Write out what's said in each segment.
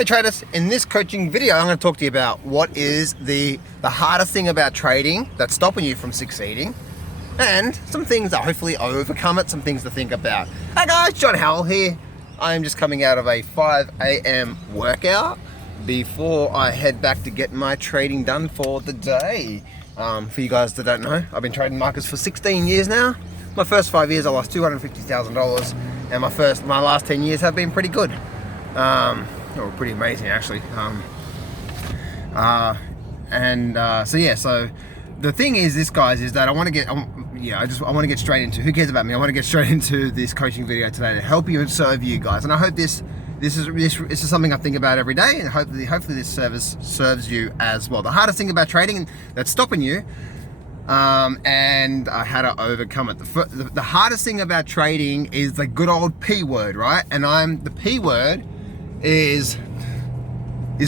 Hey traders, in this coaching video I'm going to talk to you about what is the hardest thing about trading that's stopping you from succeeding, and some things that hopefully overcome it, some things to think about. Hey guys, John Howell here. I am just coming out of a 5 a.m. workout before I head back to get my trading done for the day. For you guys that don't know, I've been trading markets for 16 years now. My first 5 years I lost $250,000, and my last 10 years have been pretty good. Or pretty amazing actually. So the thing is this, guys, is that I want to get straight into, who cares about me? I want to get straight into this coaching video today to help you and serve you guys. And I hope this is something I think about every day, and hopefully this service serves you as well. The hardest thing about trading that's stopping you, and how to overcome it. The hardest thing about trading is the good old P word, right? And the P word is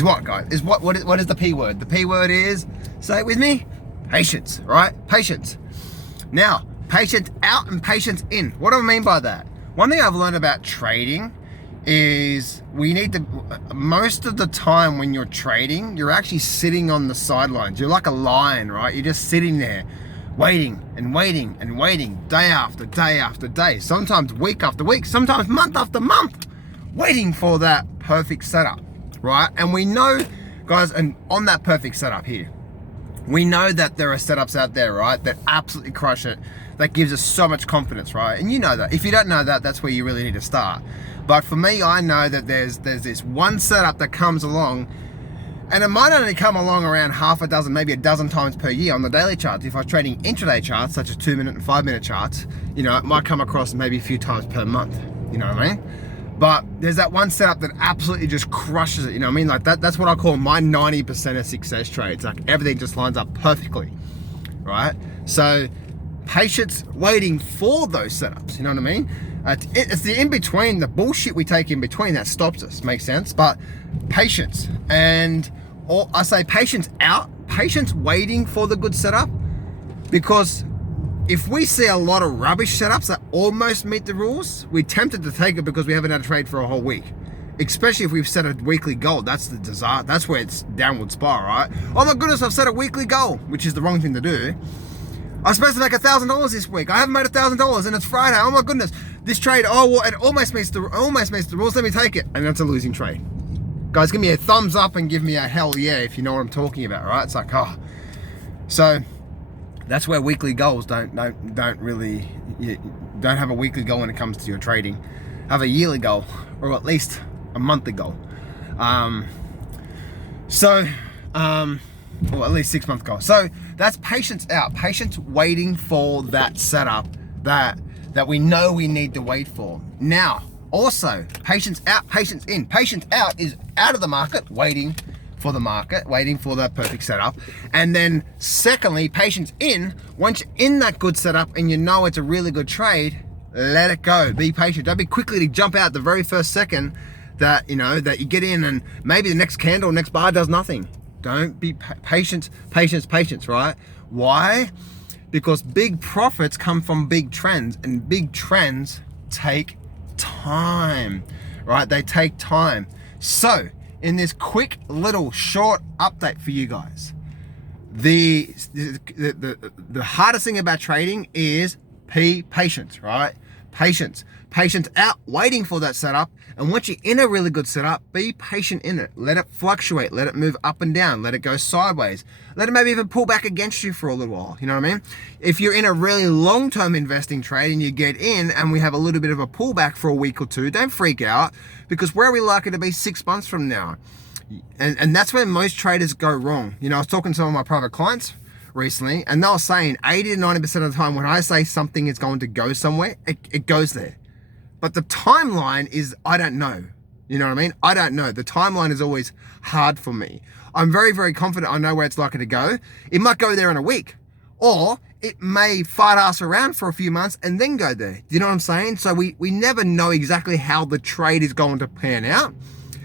what, guys? What is the P word? The P word is, say it with me, patience, right? Patience. Now, patience out and patience in. What do I mean by that? One thing I've learned about trading is most of the time when you're trading, you're actually sitting on the sidelines. You're like a lion, right? You're just sitting there waiting and waiting and waiting, day after day after day, sometimes week after week, sometimes month after month, waiting for that perfect setup, right? And we know, guys, and on that perfect setup here, we know that there are setups out there, right, that absolutely crush it, that gives us so much confidence, right? And you know that. If you don't know that, that's where you really need to start. But for me, I know that there's this one setup that comes along, and it might only come along around half a dozen, maybe a dozen times per year on the daily charts. If I was trading intraday charts, such as 2-minute and 5-minute charts, you know, it might come across maybe a few times per month, you know what I mean? But there's that one setup that absolutely just crushes it, you know what I mean? Like that's what I call my 90% of success trades. Like everything just lines up perfectly, right? So patience, waiting for those setups, you know what I mean? It's the in-between, the bullshit we take in between that stops us, makes sense? But patience, I say patience out, patience waiting for the good setup, because if we see a lot of rubbish setups that almost meet the rules, we're tempted to take it because we haven't had a trade for a whole week. Especially if we've set a weekly goal. That's the disaster. That's where it's downward spiral, right? Oh my goodness, I've set a weekly goal, which is the wrong thing to do. I was supposed to make $1,000 this week. I haven't made $1,000 and it's Friday. Oh my goodness, this trade, oh well, it almost meets the rules. Let me take it, and that's a losing trade. Guys, give me a thumbs up and give me a hell yeah if you know what I'm talking about, right? It's like, so that's where weekly goals don't really, you don't have a weekly goal when it comes to your trading. Have a yearly goal, or at least a monthly goal. Or at least 6-month goal. So that's patience out, patience waiting for that setup that we know we need to wait for. Now, also, patience out, patience in. Patience out is out of the market, waiting for the market, waiting for that perfect setup. And then secondly, patience in, once you're in that good setup and you know it's a really good trade, let it go. Be patient. Don't be quickly to jump out the very first second that you get in and maybe the next candle, next bar does nothing. Don't be patient, right? Why? Because big profits come from big trends, and big trends take time, right? They take time. So in this quick little short update for you guys, the hardest thing about trading is patience, right? Patience out, waiting for that setup. And once you're in a really good setup, be patient in it. Let it fluctuate, let it move up and down, let it go sideways, let it maybe even pull back against you for a little while, you know what I mean? If you're in a really long-term investing trade and you get in and we have a little bit of a pullback for a week or two, don't freak out, because where are we likely to be 6 months from now? And that's where most traders go wrong. You know, I was talking to some of my private clients recently, and they were saying 80 to 90% of the time when I say something is going to go somewhere, it goes there. But the timeline is, I don't know. You know what I mean? I don't know. The timeline is always hard for me. I'm very, very confident I know where it's likely to go. It might go there in a week, or it may fart ass around for a few months and then go there. Do you know what I'm saying? So we never know exactly how the trade is going to pan out.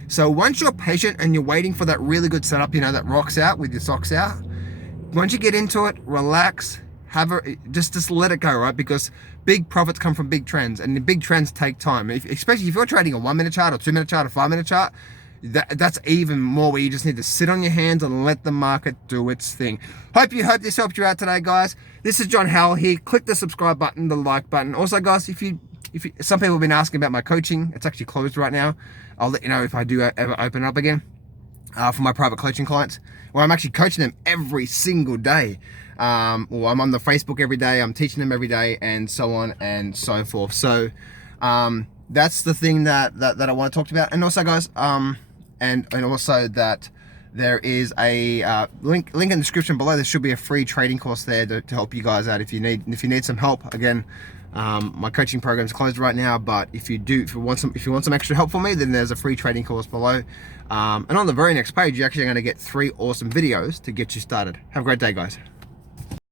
So once you're patient and you're waiting for that really good setup, you know, that rocks out with your socks out, once you get into it, relax, just let it go, right? Because big profits come from big trends, and the big trends take time. Especially if you're trading a 1-minute chart or 2-minute chart or 5-minute chart, that's even more where you just need to sit on your hands and let the market do its thing. Hope this helped you out today, guys. This is John Howell here. Click the subscribe button, the like button. Also, guys, if you some people have been asking about my coaching, it's actually closed right now. I'll let you know if I do ever open up again for my private coaching clients, where I'm actually coaching them every single day. Or I'm on the Facebook every day, I'm teaching them every day, and so on and so forth. So that's the thing that I want to talk about. And also, guys, and also that there is a link in the description below. There should be a free trading course there to help you guys out if you need some help. Again, my coaching program is closed right now, but if you want some extra help from me, then there's a free trading course below. And on the very next page, you're actually going to get 3 awesome videos to get you started. Have a great day, guys.